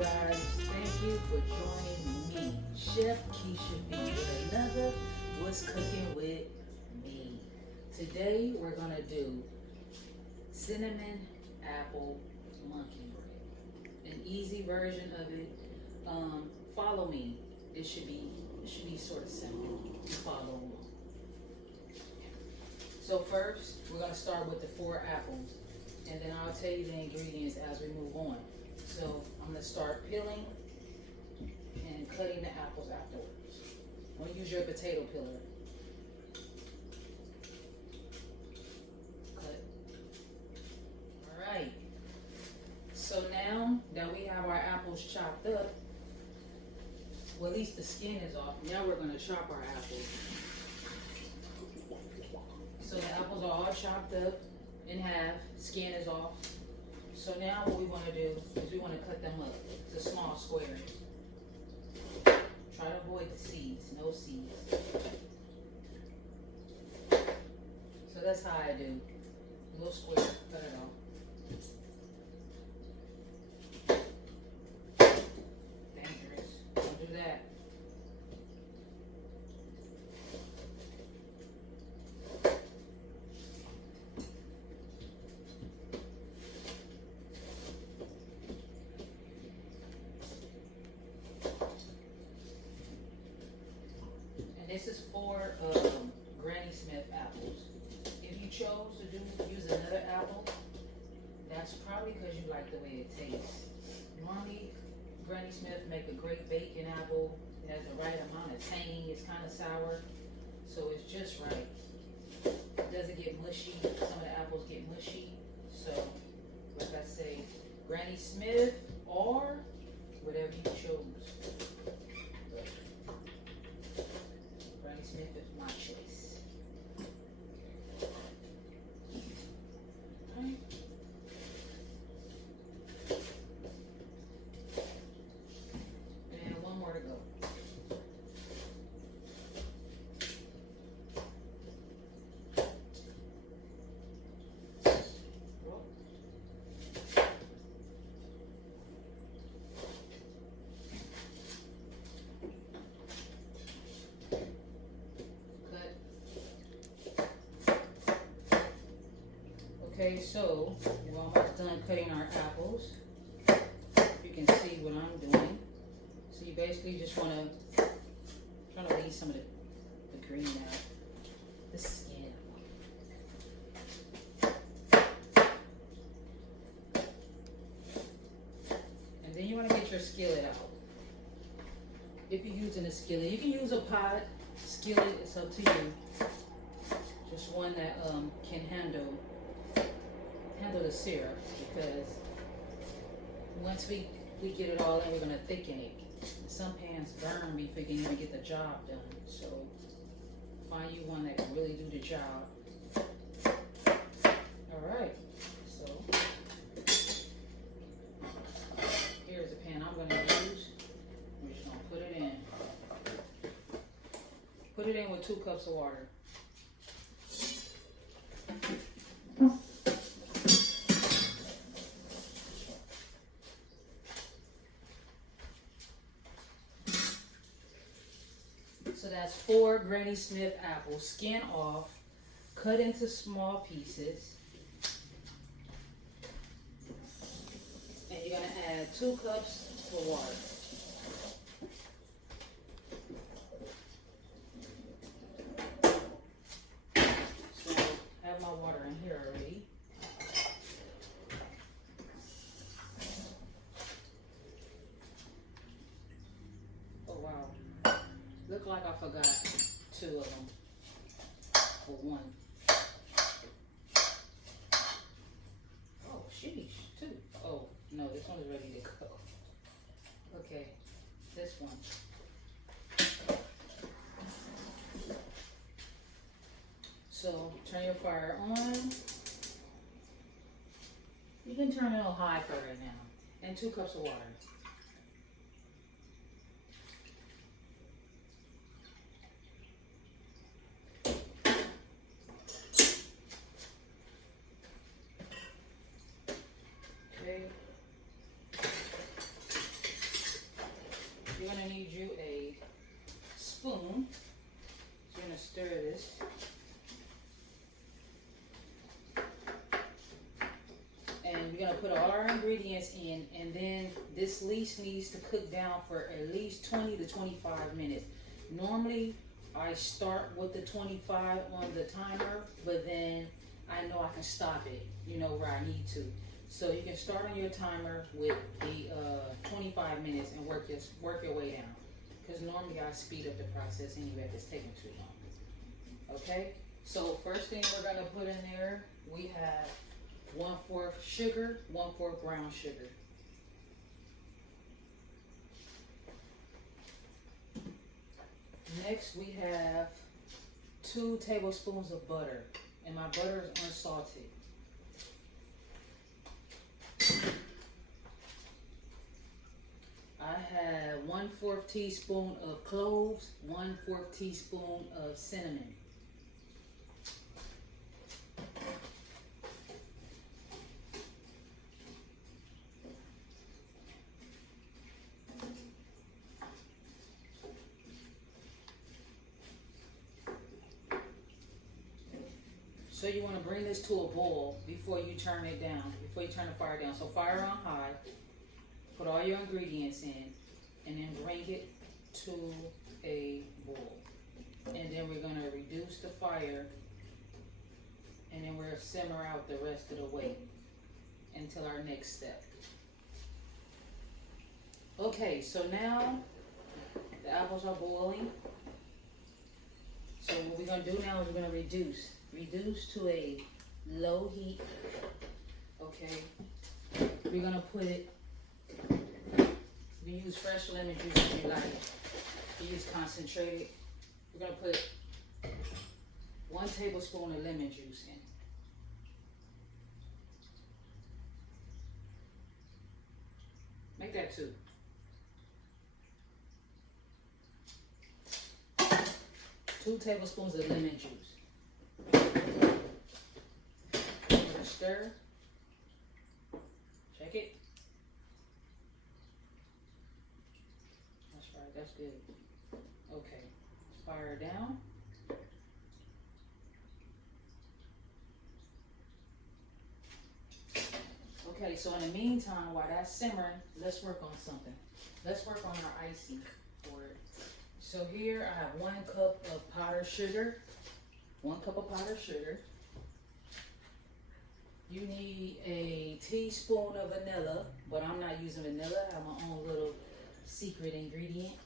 guys, thank you for joining me, Chef Keisha B, with another What's Cooking with Me. Today we're gonna do cinnamon apple monkey bread, an easy version of it. Follow me. It should be sort of simple to follow along. So first, we're gonna start with the 4 apples, and then I'll tell you the ingredients as we move on. So I'm going to start peeling and cutting the apples afterwards. I'm going to use your potato peeler. Cut. Alright. So now that we have our apples chopped up, well, at least the skin is off, now we're going to chop our apples. So the apples are all chopped up in half, skin is off. So now what we want to do is we want to cut them up to small squares. Try to avoid the seeds, no seeds. So that's how I do. Little square, cut it off. Dangerous, don't do that. This is 4 Granny Smith apples. If you chose to use another apple, that's probably because you like the way it tastes. Normally, Granny Smith make a great bacon apple. It has the right amount of tang. It's kind of sour, so it's just right. It doesn't get mushy. Some of the apples get mushy. So, like I say, Granny Smith or whatever you chose. Smith is my choice. Right. And one more to go. Okay, so we're almost done cutting our apples. You can see what I'm doing. So you basically just want to try to leave some of the green out, the skin. And then you want to get your skillet out. If you're using a skillet, you can use a pot, skillet, it's up to you. Just one that can handle the syrup, because once we get it all in, we're going to thicken it. Some pans burn before you can even get the job done. So find you one that can really do the job. Alright, so here's the pan I'm going to use. We're just going to put it in. Put it in with 2 cups of water. So that's 4 Granny Smith apples, skin off, cut into small pieces. And you're going to add 2 cups of water. So I have my water in here already. Oh wow. Look like I forgot 2 of them, or 1. Oh, sheesh, 2. Oh, no, this one is ready to go. Okay, this one. So, turn your fire on. You can turn it on high for right now. And 2 cups of water. Okay. gonna put all our ingredients in, and then this least needs to cook down for at least 20 to 25 minutes. Normally, I start with the 25 on the timer, but then I know I can stop it, you know, where I need to. So you can start on your timer with the 25 minutes and work your way down. Because normally I speed up the process anyway if it's taking too long. Okay? So first thing we're gonna put in there, we have 1/4 sugar, 1/4 brown sugar. Next we have 2 tablespoons of butter, and my butter is unsalted. I have 1/4 teaspoon of cloves, 1/4 teaspoon of cinnamon. So you want to bring this to a boil before you turn it down, before you turn the fire down. So fire on high, put all your ingredients in, and then bring it to a boil. And then we're going to reduce the fire, and then we'll simmer out the rest of the way until our next step. Okay, so now the apples are boiling. So what we're going to do now is we're going to reduce to a low heat. Okay, we're gonna put it, we use fresh lemon juice if you like. You use concentrated. We're gonna put 1 tablespoon of lemon juice in. Make that 2. 2 tablespoons of lemon juice. Stir. Check it. That's right, that's good. Okay, fire down. Okay, so in the meantime, while that's simmering, let's work on something. Let's work on our icing for it. So here I have 1 cup of powdered sugar. 1 cup of powdered sugar. You need a teaspoon of vanilla, but I'm not using vanilla. I have my own little secret ingredient.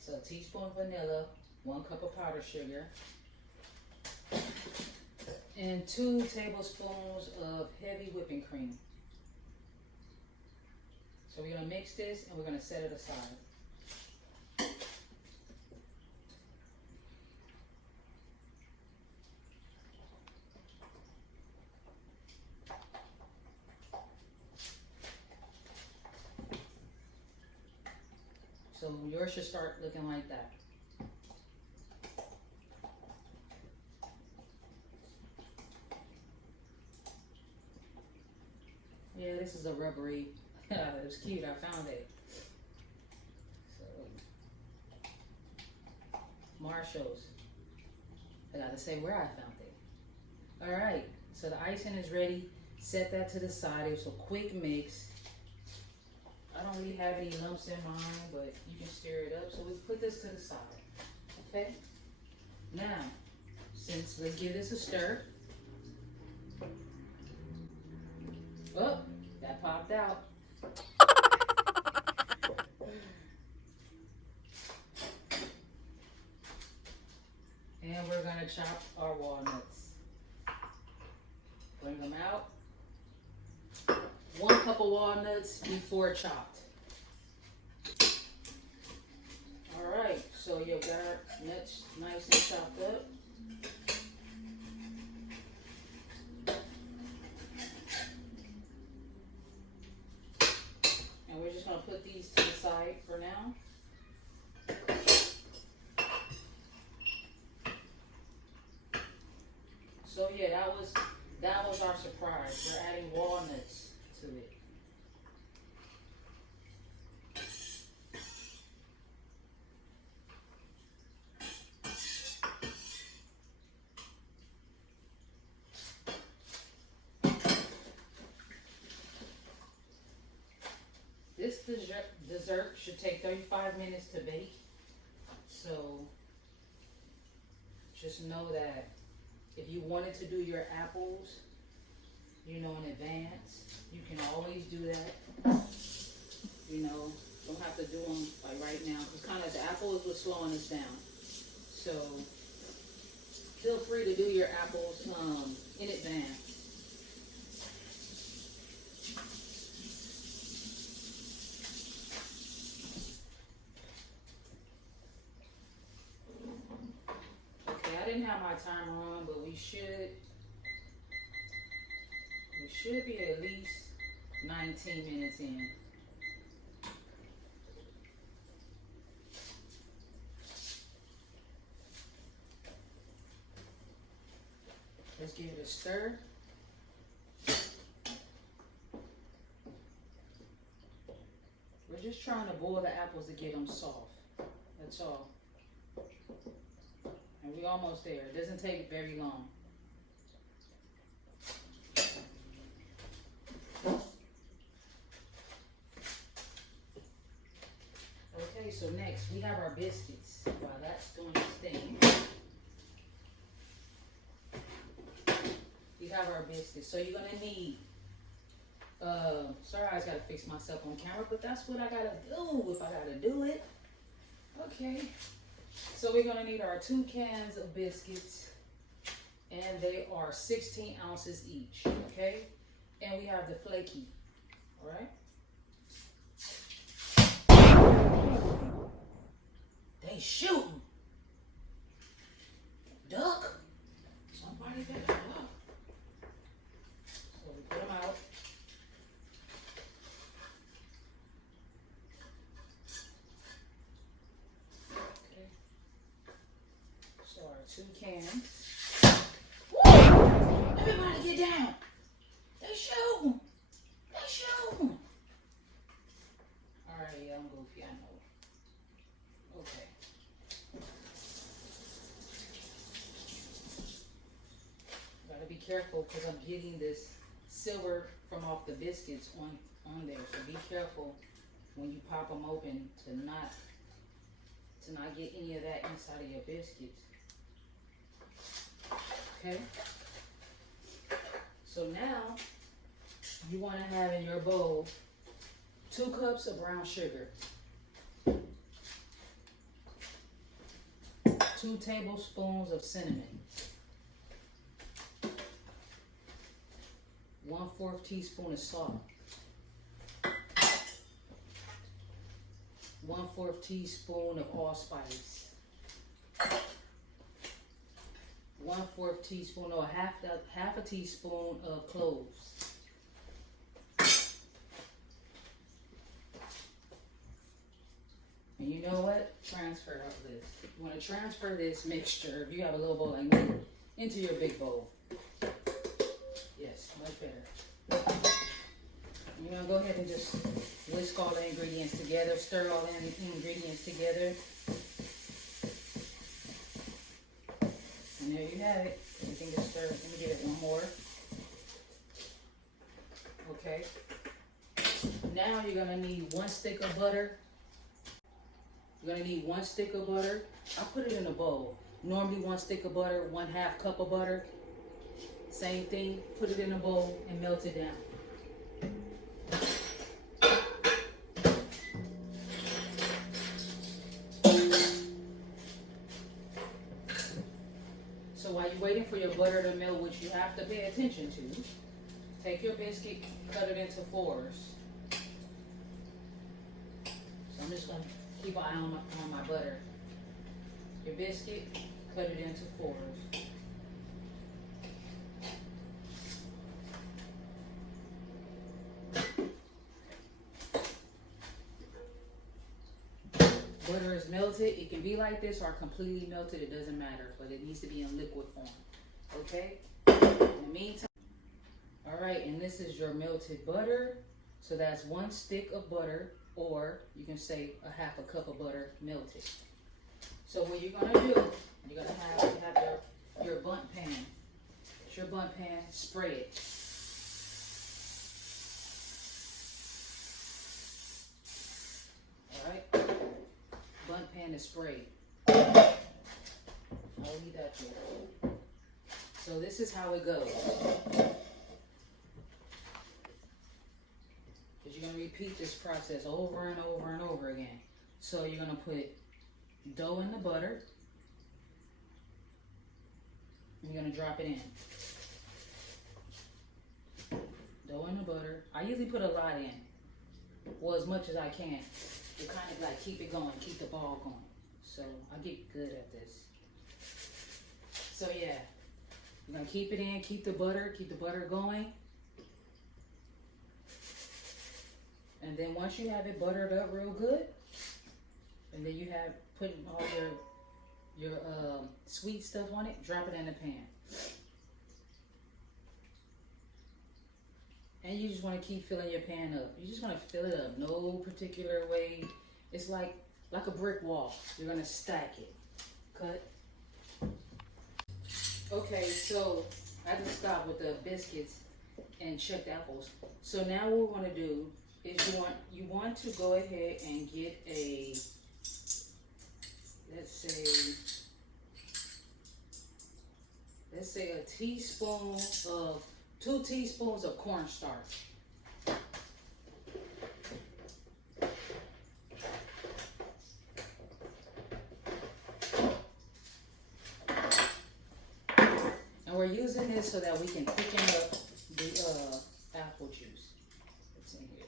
So a teaspoon of vanilla, 1 cup of powdered sugar, and 2 tablespoons of heavy whipping cream. So we're gonna mix this and we're gonna set it aside. So yours should start looking like that. Yeah, this is a rubbery. It was cute. I found it. So Marshalls. I gotta say where I found it. All right. So the icing is ready. Set that to the side. It was a quick mix. I don't really have any lumps in mine, but you can stir it up. So we put this to the side. Okay. Now, let's give this a stir. Oh, that popped out. And we're gonna chop our walnuts. Bring them out. 1 cup of walnuts before chopped. All right, so you got our nuts nice and chopped up. And we're just gonna put these to the side for now. So yeah, that was our surprise. We're adding walnuts to it. dessert should take 35 minutes to bake. So just know that if you wanted to do your apples, you know, in advance, you can always do that. You know, don't have to do them like right now, because kind of the apple is what's slowing us down. So feel free to do your apples in advance. Okay, I didn't have my timer on, but we should be at least 19 minutes in. Let's give it a stir. We're just trying to boil the apples to get them soft. That's all. And we're almost there. It doesn't take very long. Okay, so next we have our biscuits. While that's doing its thing, we have our biscuits. So you're gonna need, sorry I just gotta fix myself on camera, but that's what I gotta do if I gotta do it. Okay, so we're gonna need our 2 cans of biscuits, and they are 16 ounces each, okay? And we have the flaky, all right? They shooting. Duck. Somebody better duck. So we put them out. Okay. So our 2 cans. Woo! Everybody get down. They shooting. They shooting. All right, yeah, I'm goofy, I know. Okay. Gotta be careful because I'm getting this silver from off the biscuits on there. So be careful when you pop them open to not get any of that inside of your biscuits. Okay. So now you want to have in your bowl 2 cups of brown sugar, 2 tablespoons of cinnamon, 1/4 teaspoon of salt, 1/4 teaspoon of allspice, 1/4 teaspoon or half a teaspoon of cloves. And you know what? Transfer of this. You want to transfer this mixture, if you have a little bowl like me, into your big bowl. Yes, much better. You're going to go ahead and just whisk all the ingredients together, stir all the ingredients together. And there you have it. Everything is stirred. Let me get it one more. Okay. Now you're going to need 1 stick of butter. You're going to need 1 stick of butter. I'll put it in a bowl. Normally 1 stick of butter, 1/2 cup of butter. Same thing. Put it in a bowl and melt it down. So while you're waiting for your butter to melt, which you have to pay attention to, take your biscuit, cut it into 4s. So I'm just going to keep an eye on my butter. Your biscuit, cut it into 4s. Butter is melted. It can be like this or completely melted. It doesn't matter, but it needs to be in liquid form. Okay? In the meantime, all right, and this is your melted butter. So that's 1 stick of butter, or you can say 1/2 cup of butter melted. So what you're gonna do, you're gonna have your bundt pan. It's your bundt pan. Spray it. in the spray. I'll leave that there. So this is how it goes. Because you're going to repeat this process over and over and over again. So you're going to put dough in the butter. You're going to drop it in. Dough in the butter. I usually put a lot in. Well, as much as I can. To kind of like keep it going, keep the ball going. So I get good at this. So yeah. You're going to keep it in, keep the butter going. And then once you have it buttered up real good, and then you have putting all your sweet stuff on it, drop it in the pan. And you just want to keep filling your pan up. You just want to fill it up, no particular way. It's like a brick wall. You're going to stack it. Cut. Okay, so I just stopped with the biscuits and checked apples. So now what we want to do is you want to go ahead and get a, let's say a teaspoon of 2 teaspoons of cornstarch. And we're using this so that we can thicken up the apple juice that's in here.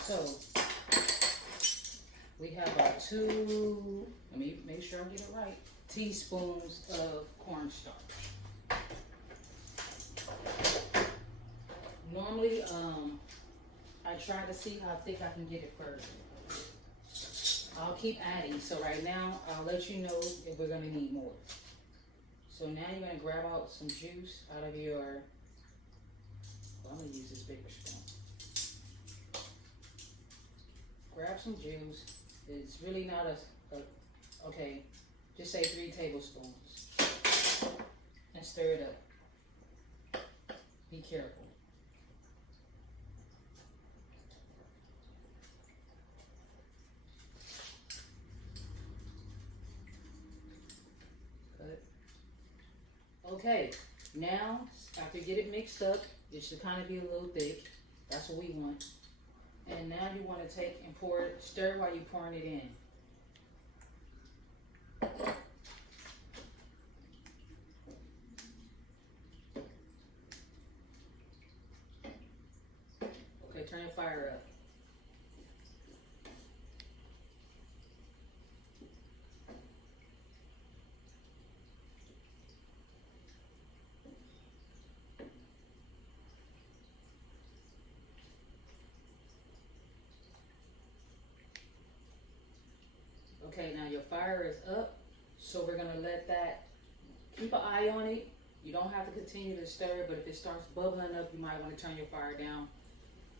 So we have our 2, let me make sure I get it right, teaspoons of cornstarch. Normally, I try to see how thick I can get it first. I'll keep adding. So right now, I'll let you know if we're gonna need more. So now you're gonna grab out some juice out of your, well, I'm gonna use this bigger spoon. Grab some juice. It's really not okay, just say 3 tablespoons. And stir it up. Be careful. Okay, now after you get it mixed up, it should kind of be a little thick. That's what we want. And now you want to take and pour it, stir while you're pouring it in. Okay, turn your fire up. Okay, now your fire is up, so we're gonna let that, keep an eye on it. You don't have to continue to stir, but if it starts bubbling up, you might want to turn your fire down,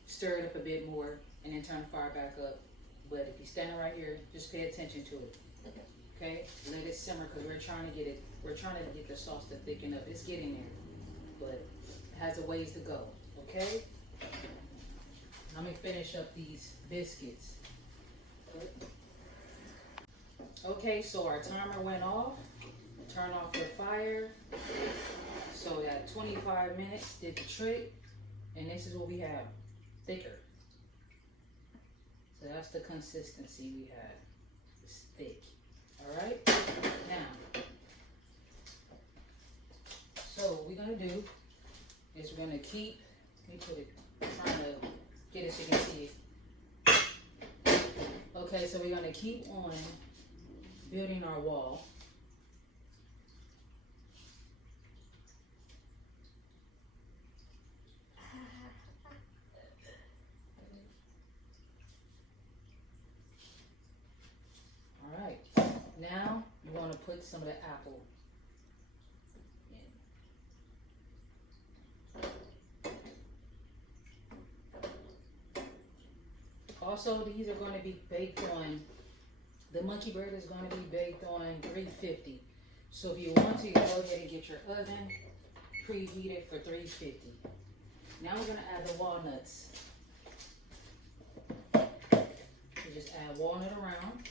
stir it up a bit more, and then turn the fire back up. But if you're standing right here, just pay attention to it. Okay, let it simmer because we're trying to get the sauce to thicken up. It's getting there, but it has a ways to go. Okay, I'm gonna finish up these biscuits. Okay, so our timer went off. Turn off your fire. So that 25 minutes did the trick. And this is what we have. Thicker. So that's the consistency we have. It's thick. Alright? Now, so what we're going to do is we're going to keep, let me put it, trying to get it so you can see it. Okay, so we're going to keep on building our wall. All right, now you want to put some of the apple in. Also, these are going to be baked on, the monkey bread is going to be baked on 350. So if you want to, go ahead and get your oven preheated for 350. Now we're going to add the walnuts. just add walnut around.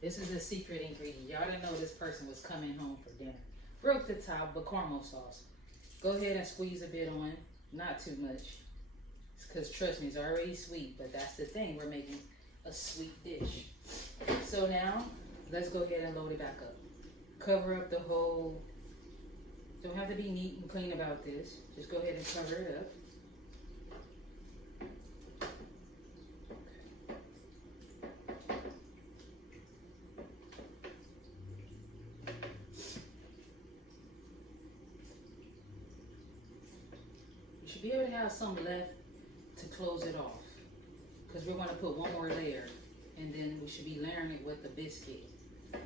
This is a secret ingredient. Y'all didn't know this person was coming home for dinner. Broke the top, but caramel sauce. Go ahead and squeeze a bit on, not too much. Because trust me, it's already sweet, but that's the thing. We're making a sweet dish. So now, let's go ahead and load it back up. Cover up the whole, don't have to be neat and clean about this. Just go ahead and cover it up. You should be able to have some left to close it off, because we're going to put one more layer, and then we should be layering it with the biscuit.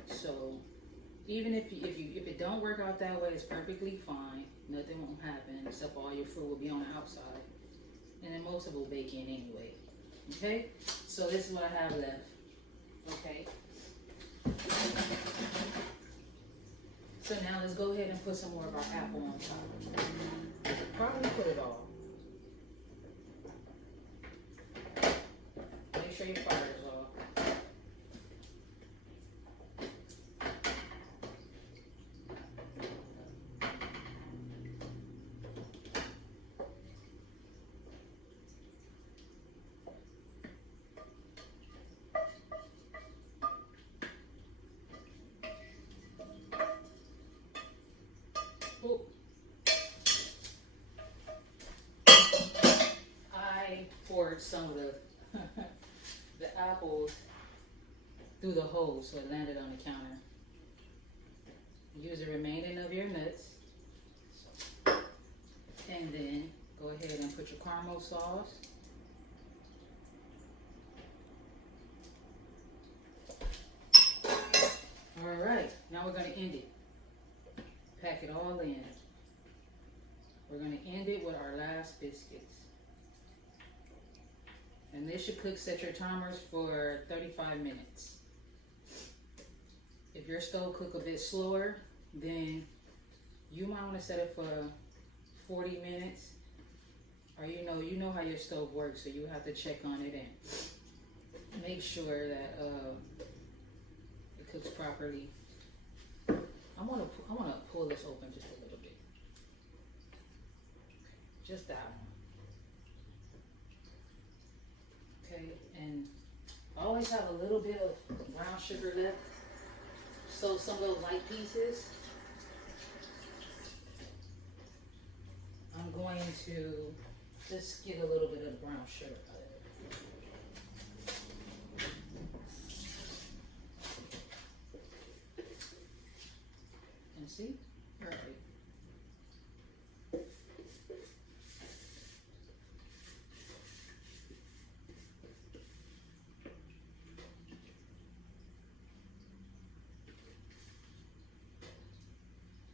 So even if it don't work out that way, it's perfectly fine. Nothing won't happen except all your fruit will be on the outside, and then most of it will bake in anyway. Okay, so this is what I have left. Okay, so now let's go ahead and put some more of our apple on top. Probably put it all. Make sure your fire is off. Oh. I poured some of the apples through the hole so it landed on the counter. Use the remaining of your nuts, and then go ahead and put your caramel sauce. All right, now we're going to end it. Pack it all in. We're going to end it with our last biscuits. And this should cook, set your timers for 35 minutes. If your stove cook a bit slower, then you might want to set it for 40 minutes. Or you know how your stove works, so you have to check on it and make sure that it cooks properly. I want to pull this open just a little bit. Just that one. Okay, and I always have a little bit of brown sugar left. So some of those light pieces, I'm going to just get a little bit of brown sugar out of it. And see? All right.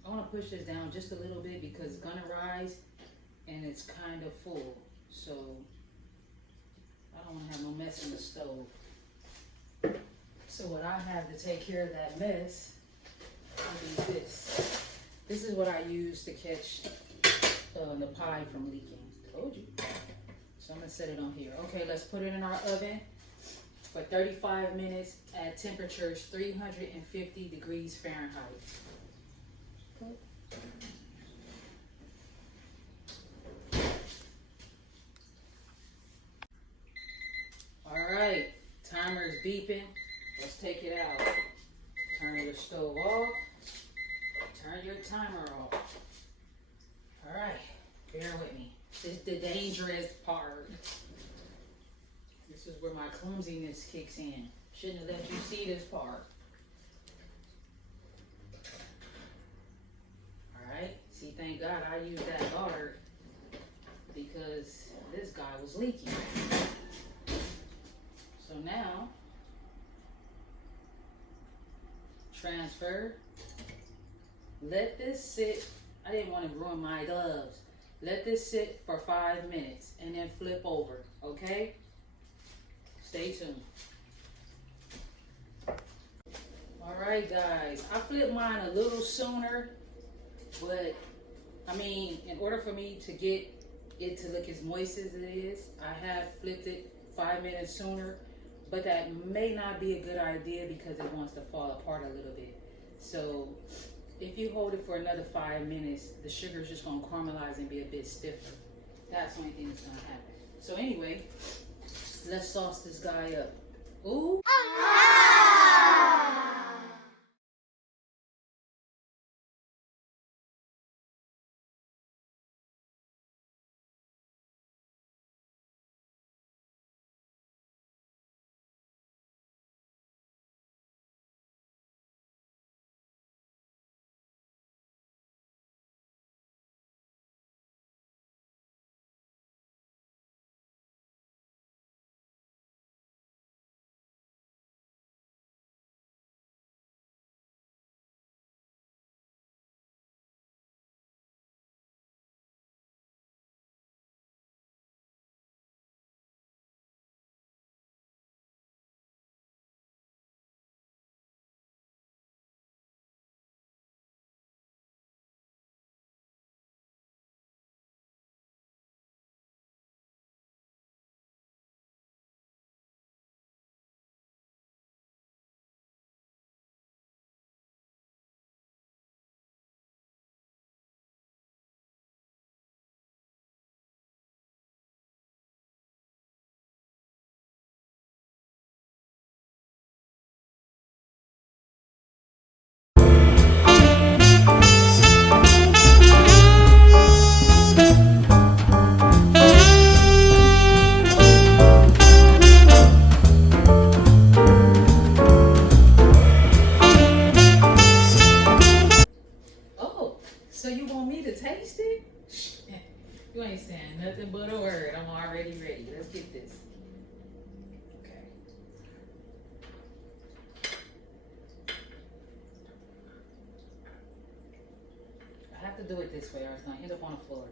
I want to push this down just a little bit because it's gonna rise and it's kind of full, so I don't want to have no mess in the stove. So what I have to take care of that mess is this. This is what I use to catch the pie from leaking. Told you. So I'm gonna set it on here. Okay, let's put it in our oven for 35 minutes at temperatures 350 degrees Fahrenheit. Okay. All right, timer is beeping. Let's take it out. Turn your stove off. Turn your timer off. All right, bear with me. This is the dangerous part. This is where my clumsiness kicks in. Shouldn't have let you see this part. All right, see, thank God I used that guard because this guy was leaking. So now, transfer. Let this sit. I didn't want to ruin my gloves. Let this sit for 5 minutes and then flip over, okay? Stay tuned. All right, guys. I flipped mine a little sooner, but I mean, in order for me to get it to look as moist as it is, I have flipped it 5 minutes sooner, but that may not be a good idea because it wants to fall apart a little bit. So if you hold it for another 5 minutes, the sugar is just gonna caramelize and be a bit stiffer. That's the only thing that's gonna happen. So anyway, let's sauce this guy up. Ooh. Oh, so you want me to taste it? You ain't saying nothing but a word. I'm already ready. Let's get this. Okay. I have to do it this way or it's gonna end up on the floor.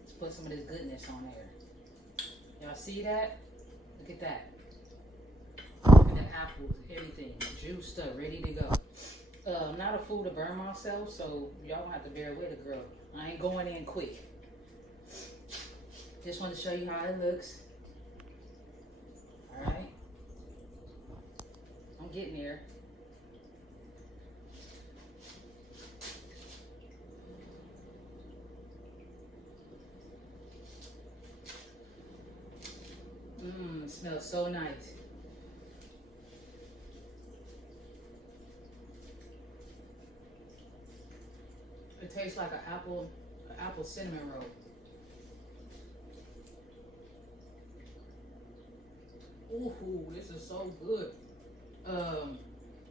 Let's put some of this goodness on there. Y'all see that? Look at that. And the apples, everything, juiced up, ready to go. Not a fool to burn myself, so y'all gonna have to bear with a girl. I ain't going in quick. Just want to show you how it looks. Alright. I'm getting there. It smells so nice. It tastes like an apple cinnamon roll. Ooh, this is so good.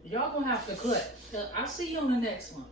Y'all gonna have to cut. I'll see you on the next one.